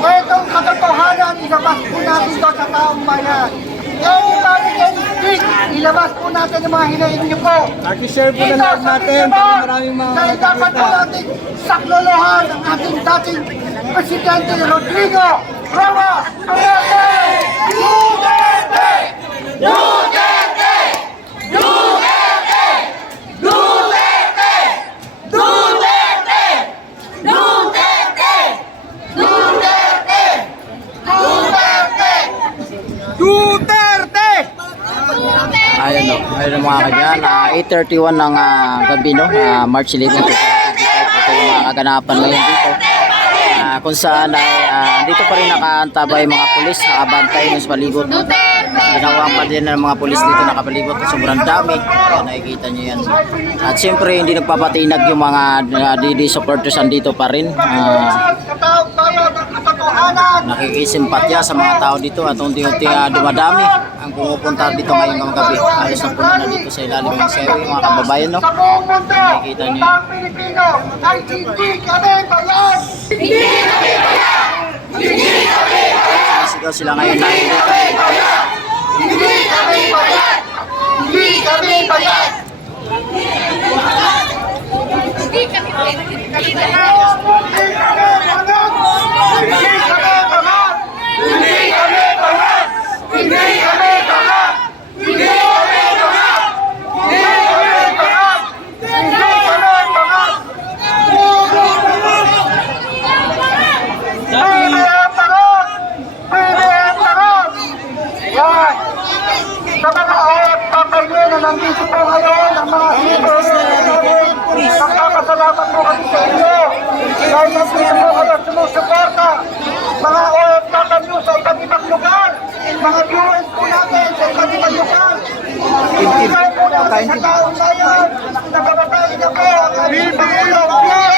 Itong katotohanan, ilabas po natin to sa taong bayan. Ugali and speak, ilabas po natin yung mga hinahin niyo po. Pakishare po na Ito, lahat natin para maraming mga Dahil dapat po natin saklolohan ang ating dating Presidente Rodrigo Ramos Duterte! Duterte! Duterte! Duterte! Duterte! Duterte! Duterte! Duterte! Duterte! Duterte! Ayun no, ayun mga kanya, na 8.31 ng ah, gabi no, ah, March 11, 2025. Ito yung mga kaganapan ngayon dito. Ah, kung saan ay ah, dito pa rin nakaantabay mga pulis, nakabantay ng palibot. Ginawang pa din ng mga pulis dito nakapalibot, sobrang dami. Kaya nakikita nyo yan. At siyempre hindi nagpapatinag yung mga uh, DD supporters andito pa rin. Ah, Bayan nakikisimpatya sa mga tao dito at unti-unti ah, dumadami ang pumupunta dito ngayong gabi. Halos na puno na dito sa ilalim ng yung mga kababayan no. Nakikita niyo. ang Pilipino ay hindi kami bayan! Sigaw sila ngayon na hindi kami bayan. Hindi kami bayan! Hindi kami bayan! Hindi kami pwede. Hindi kami bayan! Hindi kami bayan! Hindi kami bayan! Hindi kami bayan! Hindi kami bayan! Hindi kami bayan! Hindi kami bayan! BBM Tarot! BBM Tarot! Yan! Sa mga OFW na nandito po ngayon, ang mga hero, nagpapasalamat po kami sa inyo. Dahil nandito po kayo sumusuporta. Mga OFW sa iba't ibang lugar. Mga viewers po natin sa iba't ibang lugar. Ibigay po natin sa taong bayan. Nagbabatay na po ang aming Pangulong.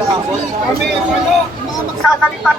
Kami, ano, magsasalita